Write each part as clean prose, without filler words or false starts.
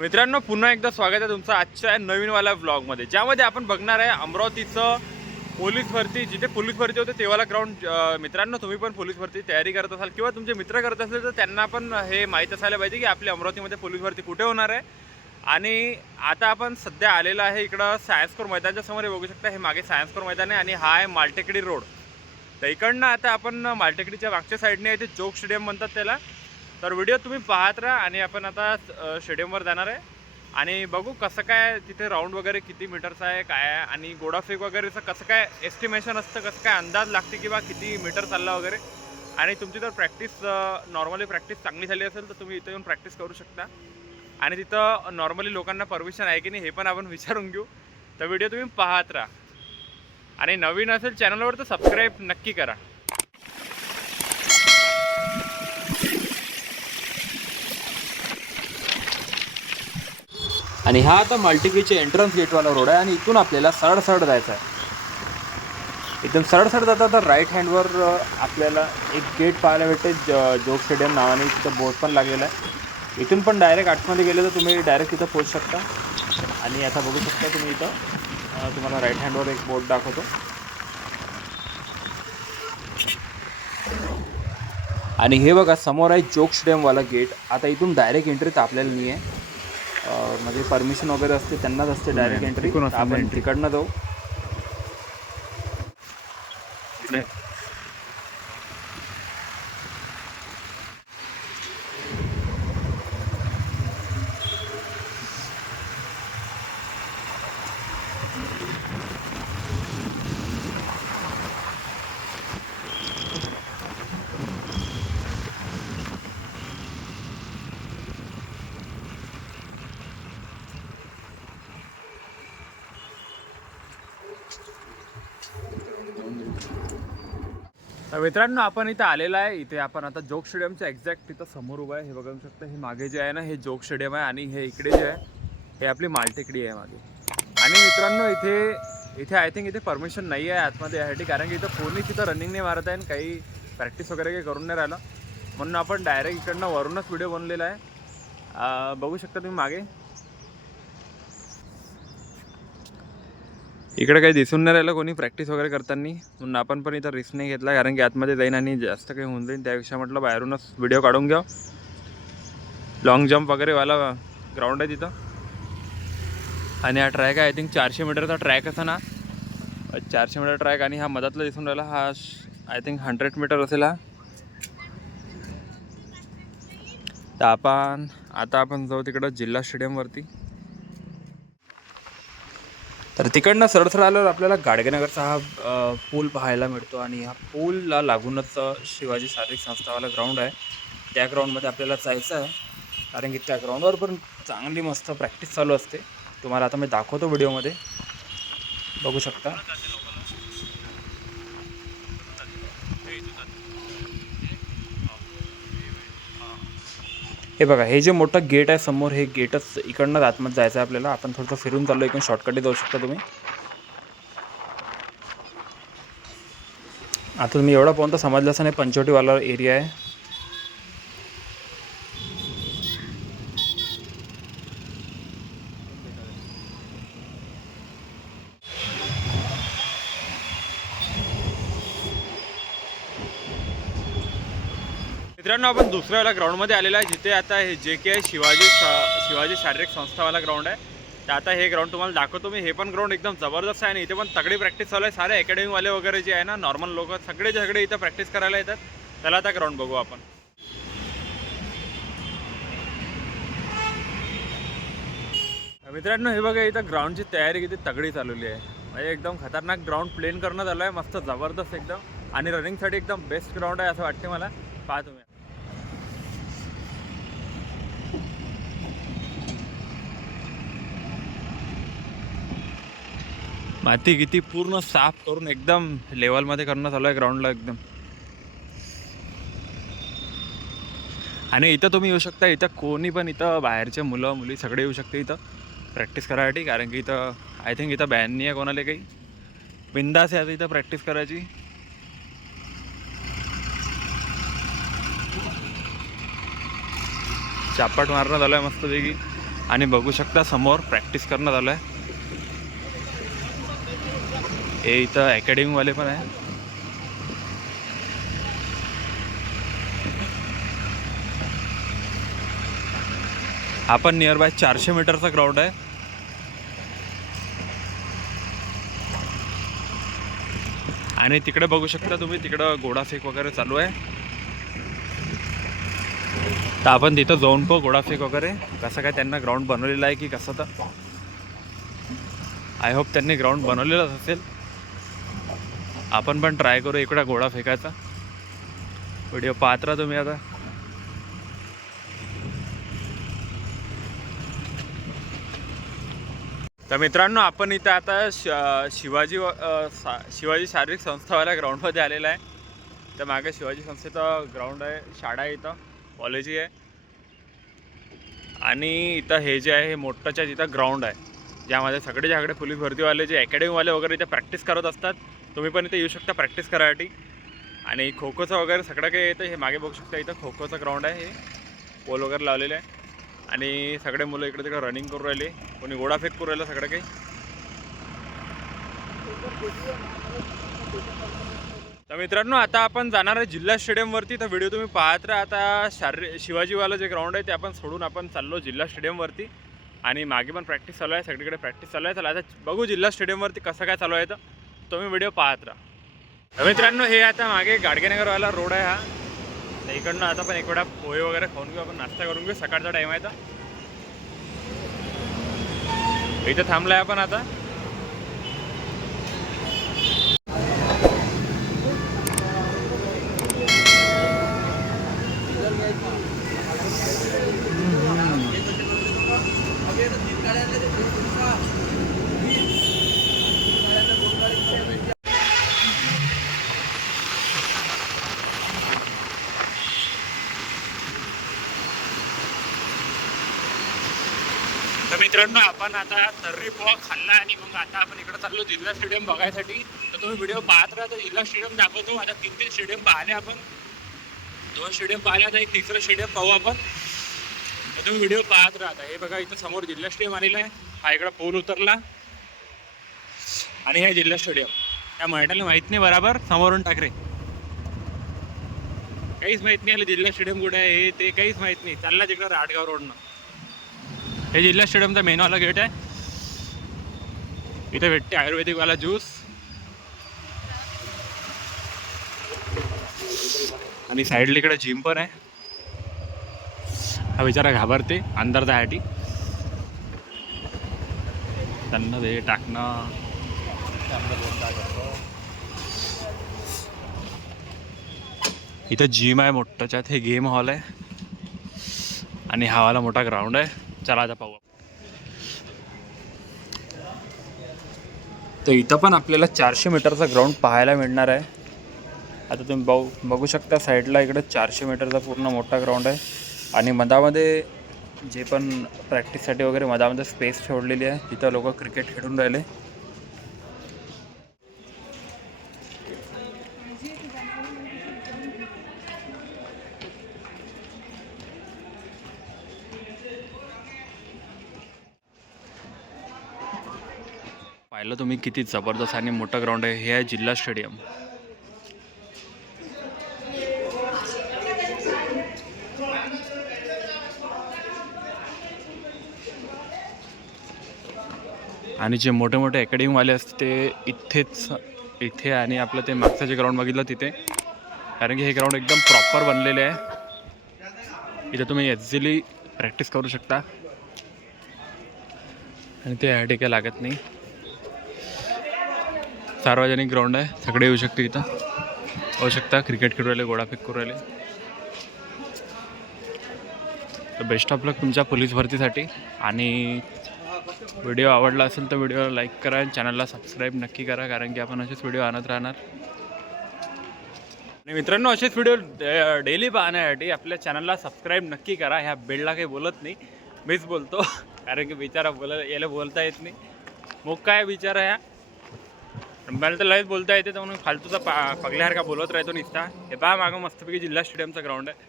मित्रांनो, पुन्हा एकदा स्वागत आहे तुमचं आजच्या नवीनवाल्या व्लॉगमध्ये, ज्यामध्ये आपण बघणार आहे अमरावतीचं पोलीस भरती. जिथे पोलीस भरती होते तेव्हाला ग्राउंड. मित्रांनो, तुम्ही पण पोलीस भरती तयारी करत असाल किंवा तुमचे मित्र करत असेल तर त्यांना पण हे माहीत असायला पाहिजे की आपल्या अमरावतीमध्ये पोलीस भरती कुठे होणार आहे. आणि आता आपण सध्या आलेलं आहे इकडं सायन्स कोर मैदानाच्या समोर. बघू शकता, हे मागे सायन्स कोर मैदान आहे आणि हा आहे मालटेकडी रोड. तर इकडनं आता आपण मालटेकडीच्या मागच्या साईडने आहे, ते जोग स्टेडियम म्हणतात त्याला. तर व्हिडिओ तुम्ही पाहत राहा आणि आपण आता स्टेडियमवर जाणार आहे आणि बघू कसं काय तिथे राऊंड वगैरे किती मीटरचा आहे, काय आहे आणि गोडाफेक वगैरेचं कसं काय एस्टिमेशन असतं, कसं काय अंदाज लागते किंवा किती मीटर चालला वगैरे. आणि तुमची जर प्रॅक्टिस नॉर्मली प्रॅक्टिस चांगली झाली असेल तर तुम्ही इथं येऊन प्रॅक्टिस करू शकता. आणि तिथं नॉर्मली लोकांना परमिशन आहे की नाही हे पण आपण विचारून घेऊ. तर व्हिडिओ तुम्ही पाहत राहा आणि नवीन असेल चॅनलवर तर सबस्क्राईब नक्की करा. आणि हा आता मालटेकडीचे एंट्रन्स गेटवाला रोड आहे आणि इथून आपल्याला सरळ जायचं आहे. इथून सरळ जाता तर राईट हँडवर आपल्याला एक गेट पाहायला भेटते, जोग स्टेडियम नावाने. तिथं बोर्ड पण लागलेला आहे. इथून पण डायरेक्ट आतमध्ये गेलं तर तुम्ही डायरेक्ट तिथं पोहोचू शकता. आणि आता बघू शकता तुम्ही इथं तुम्हाला राईट हँडवर एक बोर्ड दाखवतो. आणि हे बघा समोर आहे जोग स्टेडियमवाला गेट. आता इथून डायरेक्ट एंट्री तर आपल्याला नाही आहे, म्हणजे परमिशन वगैरे असते त्यांनाच असते डायरेक्ट एंट्री. आपण तिकडनं जाऊ. मित्रांनो, आपण इथं आलेलं आहे. इथे आपण आता जोग स्टेडियमच्या एक्झॅक्ट तिथं समोर उभं आहे. हे बघू शकता, हे मागे जे आहे ना हे जोग स्टेडियम आहे आणि हे इकडे जे आहे हे आपली मालटेकडी आहे मागे. आणि मित्रांनो, इथे आय थिंक इथे परमिशन नाही आहे आतमध्ये यासाठी, कारण की इथं कोणी तिथं रनिंग नाही मारत आहे आणि काही प्रॅक्टिस वगैरे काही करून नाही राहिलं. म्हणून आपण डायरेक्ट इकडनं वरूनच व्हिडिओ बनलेला आहे. बघू शकता तुम्ही मागे. इकडे काही दिसून नाही राहिलं कोणी प्रॅक्टिस वगैरे करताना, म्हणून आपण पण इथं रिस्क नाही घेतला, कारण की आतमध्ये जाईन आणि जास्त काही होऊन जाईल. त्यापेक्षा म्हटलं बाहेरूनच व्हिडिओ काढून घ्या. लॉंग जम्प वगैरेवाला ग्राउंड आहे तिथं. आणि हा ट्रॅक आहे आय थिंक 400 मीटरचा ट्रॅक असा ना, 400 मीटर ट्रॅक. आणि हा मधातला दिसून राहिला हा आय थिंक 100 मीटर असेल हा. तर आता आपण जाऊ तिकडं जिल्हा स्टेडियमवरती. तर तिकडनं सरळ आल्यावर आपल्याला गाडगेनगरचा हा पूल पाहायला मिळतो. आणि ह्या पूलला लागूनच शिवाजी शारीरिक संस्थावाला ग्राउंड आहे. त्या ग्राउंडमध्ये आपल्याला जायचं आहे, कारण की त्या ग्राउंडवर पण चांगली मस्त प्रॅक्टिस चालू असते. तुम्हाला आता मी दाखवतो व्हिडिओमध्ये, बघू शकता. हे बघा, हे जे मोठं गेट आहे समोर, हे गेटच इकडनं आतमध्ये जायचं आहे आपल्याला. आपण थोडंसं फिरून चाललो, इकडून शॉर्टकटही जाऊ शकता तुम्ही. आता तुम्ही एवढा पर्यंत समजलं असं नाही, पंचवटीवाला एरिया आहे. मित्रांनो, आपण दुसऱ्यावाला ग्राउंडमध्ये आलेला आहे, जिथे आता हे जे के आहे शिवाजी शारीरिक संस्थावाला ग्राउंड आहे. तर आता हे ग्राउंड तुम्हाला दाखवतो मी. हे पण ग्राउंड एकदम जबरदस्त आहे आणि इथे पण तगडी प्रॅक्टिस चालू आहे. सारे अकॅडमीवाले वगैरे जे आहे ना, नॉर्मल लोक सगळे इथं प्रॅक्टिस करायला येतात. त्याला आता ग्राउंड बघू आपण. मित्रांनो, हे बघा, इथं ग्राउंडची तयारी किती तगडी चालवली आहे. म्हणजे एकदम खतरनाक ग्राउंड प्लेन करण्यात आलं आहे, मस्त जबरदस्त एकदम. आणि रनिंगसाठी एकदम बेस्ट ग्राउंड आहे असं वाटते मला. पहा तुम्ही. माती किती पूर्ण साफ करून एकदम लेवलमध्ये करणं चालू आहे ग्राउंडला एकदम. आणि इथं तुम्ही येऊ शकता. इथं कोणी पण, इथं बाहेरचे मुलं मुली सगळे येऊ शकते इथं प्रॅक्टिस करायसाठी, कारण की इथं आय थिंक इथं बॅन नाही आहे कोणाला काही. बिंदास आहे इथं प्रॅक्टिस करायची. चापाट मारणं झालं आहे मस्तपैकी. आणि बघू शकता समोर प्रॅक्टिस करण्यात आलं आहे. हे इथं अकॅडमीवाले पण आहे. हा पण नियर बाय 400 मीटरचा ग्राउंड आहे. आणि तिकडे बघू शकता तुम्ही, तिकडं गोडाफेक वगैरे चालू आहे. तर आपण तिथं जाऊन पाहू गोडाफेक वगैरे कसं काय त्यांना ग्राउंड बनवलेलं आहे की कसं. तर आय होप त्यांनी ग्राउंड बनवलेलंच असेल. आपण पण ट्राय करू इकडं गोळा फेकायचा. व्हिडिओ पाहत राहा तुम्ही आता. तर मित्रांनो, आपण इथं आता शिवाजी शारीरिक संस्थावाल्या ग्राउंडमध्ये आलेला आहे. तर मागे शिवाजी संस्थेचं ग्राउंड आहे, शाळा आहे, इथं कॉलेजही आहे. आणि इथं हे जे आहे हे मोठंच्या तिथं ग्राउंड आहे, ज्यामध्ये सगळे पोलीस भरतीवाले जे अकॅडमीवाले वगैरे इथे प्रॅक्टिस करत असतात. तुम्ही पण इथे येऊ शकता प्रॅक्टिस करायसाठी. आणि खो खोचं वगैरे सगळं काही येतं. हे मागे बघू शकता, इथं खो खोचं ग्राउंड आहे. हे पोल वगैरे लावलेले आहे. आणि सगळे मुलं इकडे तिकडे रनिंग करू राहिले, कोणी गोडाफेक करू राहिलं, सगळं काही. तर मित्रांनो, आता आपण जाणार आहे जिल्हा स्टेडियमवरती. तर व्हिडिओ तुम्ही पाहत राहा. आता शिवाजीवाला जे ग्राउंड आहे ते आपण सोडून आपण चाललो जिल्हा स्टेडियमवरती. आणि मागे पण प्रॅक्टिस चालू आहे, सगळीकडे प्रॅक्टिस चालू आहे. चला आता बघू जिल्हा स्टेडियमवरती कसं काय चालू आहे. तर तुम्ही व्हिडिओ पाहत राहा. तर मित्रांनो, हे आता मागे गाडगेनगरवाला रोड आहे हा. तर इकडनं आता पण एक वेळा पोहे वगैरे खाऊन घेऊ, आपण नाश्ता करून घेऊ. सकाळचा टाईम आहे. तर इथं थांबलाय आपण आता. तर मित्रांनो, आपण आता तर्री पोहा खाल्ला आणि मग आता आपण इकडे चाललो जिल्हा स्टेडियम बघायसाठी. तर तुम्ही व्हिडिओ पाहत राहा. तर जिल्हा स्टेडियम दाखवतो. आता 3 स्टेडियम पाहिले आपण, 2 स्टेडियम पाहिले, आता एक तिसरं स्टेडियम पाहू आपण. तर तुम्ही व्हिडिओ पाहत राहा. हे बघा, इथं समोर जिल्हा स्टेडियम आलेलं आहे. हा इकडं पूल उतरला आणि हे जिल्हा स्टेडियम. त्या मराठ्याला माहीत नाही बरोबर, समोरून टाकरे काहीच माहीत नाही. आलं जिल्हा स्टेडियम कुठे आहे हे ते काहीच माहीत नाही. चालला तिकडं राटगाव रोडनं. हे जिल्हा स्टेडियमचा मेनवाला गेट आहे. इथे भेटते आयुर्वेदिकवाला ज्यूस. आणि साईडला इकडे जिम पण आहे. हा बिचारा घाबरते अंदर जायसाठी. त्यांना दे टाकणं. इथं जिम आहे मोठ्याच्यात. हे गेम हॉल आहे आणि हा वाला मोठा ग्राउंड आहे. चला आता पाहू. तर इथं पण आपल्याला 400 मीटरचा ग्राउंड पाहायला मिळणार आहे. आता तुम्ही बघू शकता साईडला इकडे 400 मीटरचा पूर्ण मोठा ग्राउंड आहे. आणि मधामध्ये जे पण प्रॅक्टिससाठी वगैरे मधामध्ये स्पेस ठेवलेली आहे, तिथं लोक क्रिकेट खेळून राहिले. पाहिलं तुम्ही किती जबरदस्त आणि मोठं ग्राउंड आहे. हे आहे जिल्हा स्टेडियम. आणि जे मोठे मोठे अकॅडमीवाले असते ते इथे आणि आपलं ते मागचं जे ग्राउंड बघितलं तिथे. कारण की हे ग्राउंड एकदम प्रॉपर बनलेले आहे. इथं तुम्ही इझिली प्रॅक्टिस करू शकता आणि ते ॲडी काय लागत नाही. सार्वजनिक ग्राउंड आहे, सगळे येऊ शकते. इथं होऊ शकता क्रिकेट खेळू राहिले, गोळाफेक करू राहिले. तर बेस्ट ऑफ लक तुमच्या पोलीस भरतीसाठी. आणि व्हिडिओ आवडला असेल तर व्हिडिओला लाईक करा आणि चॅनलला सबस्क्राईब नक्की करा, कारण की आपण असेच व्हिडिओ आणत राहणार. आणि मित्रांनो, असेच व्हिडिओ डेली पाहण्यासाठी आपल्या चॅनलला सबस्क्राईब नक्की करा. ह्या बेलला काही बोलत नाही, मीच बोलतो. कारण की बिचारा याला बोलता येत नाही. मग काय बिचारा ह्या मला तर लयच बोलता येते, तर म्हणून फालतूचा पगल्यासारखा बोलत राहतो निसता. हे पहा मागं मस्तपैकी जिल्हा स्टेडियमचा ग्राउंड आहे.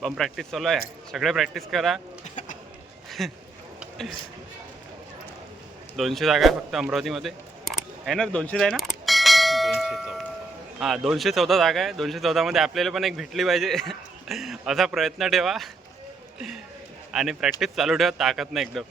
बम प्रॅक्टिस चालू आहे, सगळे प्रॅक्टिस करा. 200 जागा आहे फक्त अमरावतीमध्ये, आहे ना? 200 आहे ना? 214. हां 214 जागा आहे. 214मध्ये आपल्याला पण एक भेटली पाहिजे असा प्रयत्न ठेवा आणि प्रॅक्टिस चालू ठेवा ताकद नाही एकदम.